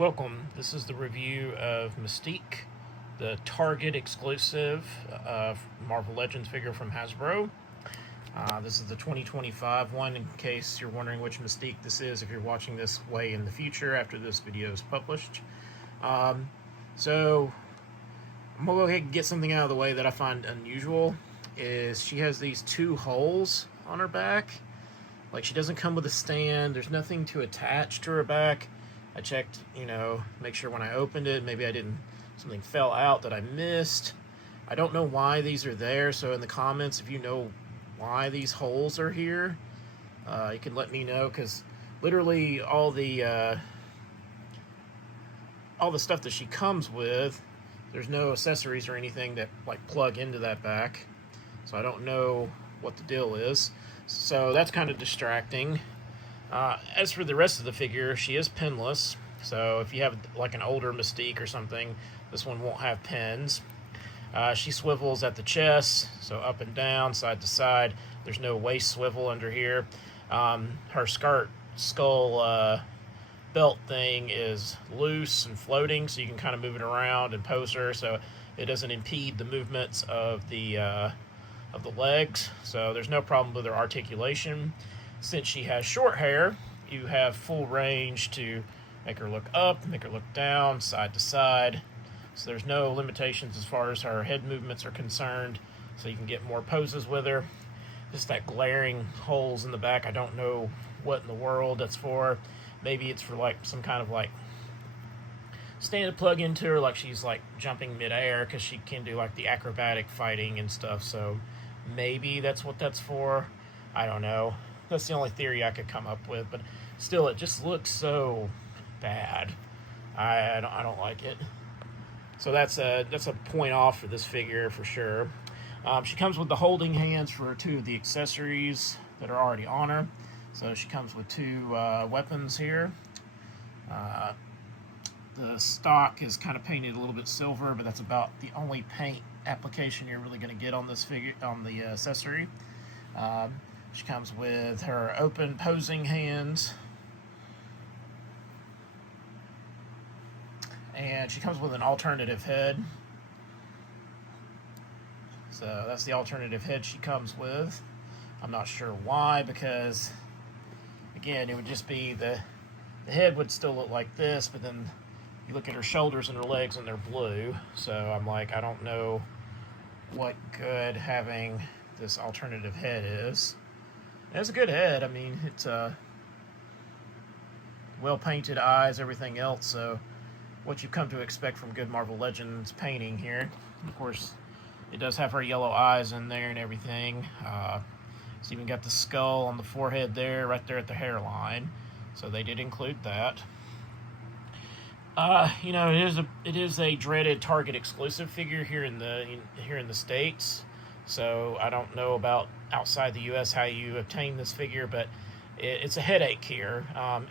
Welcome. This is the review of Mystique, the Target exclusive Marvel Legends figure from Hasbro. This is the 2025 one, in case you're wondering which Mystique this is if you're watching this way in the future after this video is published. So I'm going to go ahead and get something out of the way that I find unusual. Is she has these two holes on her back. Like, she doesn't come with a stand. There's nothing to attach to her back. I checked, make sure when I opened it, maybe something fell out that I missed. I don't know why these are there, so in the comments, if you know why these holes are here, you can let me know, because literally all the stuff that she comes with, there's no accessories or anything that like plug into that back, so I don't know what the deal is. So that's kind of distracting. As for the rest of the figure, she is pinless, so if you have like an older Mystique or something, this one won't have pins. She swivels at the chest, so up and down, side to side. There's no waist swivel under here. Her skull belt thing is loose and floating, so you can kind of move it around and pose her, so it doesn't impede the movements of the legs. So there's no problem with her articulation. Since she has short hair, you have full range to make her look up, make her look down, side to side. So there's no limitations as far as her head movements are concerned. So you can get more poses with her. Just that glaring holes in the back, I don't know what in the world that's for. Maybe it's for like some kind of like stand to plug into her, like she's like jumping midair, because she can do like the acrobatic fighting and stuff. So maybe that's what that's for. I don't know. That's the only theory I could come up with, but still, it just looks so bad. I don't like it. So that's a point off for this figure for sure. She comes with the holding hands for two of the accessories that are already on her. So she comes with two weapons here. The stock is kind of painted a little bit silver, but that's about the only paint application you're really going to get on this figure, on the accessory. She comes with her open posing hands. And she comes with an alternative head. So that's the alternative head she comes with. I'm not sure why, because again, it would just be the head would still look like this, but then you look at her shoulders and her legs and they're blue. So I'm like, I don't know what good having this alternative head is. It's a good head. I mean, it's well painted eyes, everything else. So what you've come to expect from good Marvel Legends painting here. Of course, it does have her yellow eyes in there and everything. It's even got the skull on the forehead there, right there at the hairline. So they did include that. It is a dreaded Target exclusive figure here in the States. So I don't know about outside the U.S. how you obtain this figure, but it's a headache here.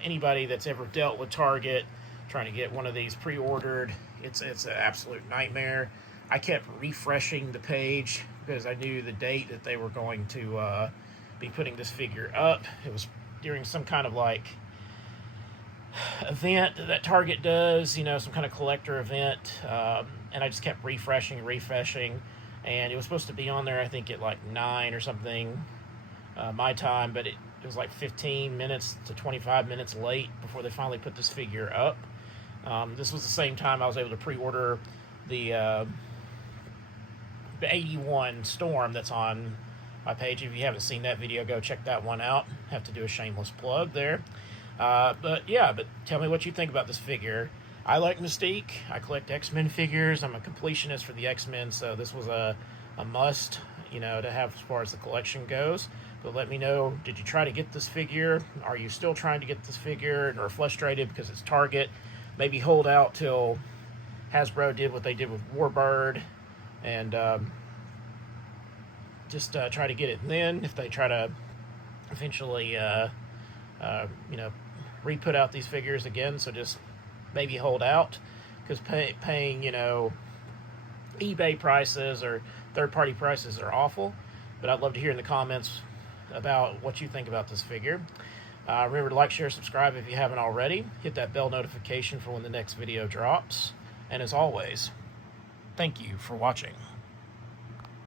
Anybody that's ever dealt with Target trying to get one of these pre-ordered, it's an absolute nightmare. I kept refreshing the page because I knew the date that they were going to be putting this figure up. It was during some kind of like event that Target does, some kind of collector event, and I just kept refreshing, and it was supposed to be on there, I think, at like 9 or something, my time, but it was like 15 minutes to 25 minutes late before they finally put this figure up. This was the same time I was able to pre-order the 81 Storm that's on my page. If you haven't seen that video, go check that one out. Have to do a shameless plug there. But tell me what you think about this figure. I like Mystique. I collect X-Men figures. I'm a completionist for the X-Men, so this was a must, to have as far as the collection goes. But let me know, did you try to get this figure? Are you still trying to get this figure or frustrated because it's Target? Maybe hold out till Hasbro did what they did with Warbird and just try to get it then. If they try to eventually, re-put out these figures again, so just maybe hold out, because paying eBay prices or third-party prices are awful. But I'd love to hear in the comments about what you think about this figure. Remember to like, share, subscribe if you haven't already. Hit that bell notification for when the next video drops. And as always, thank you for watching.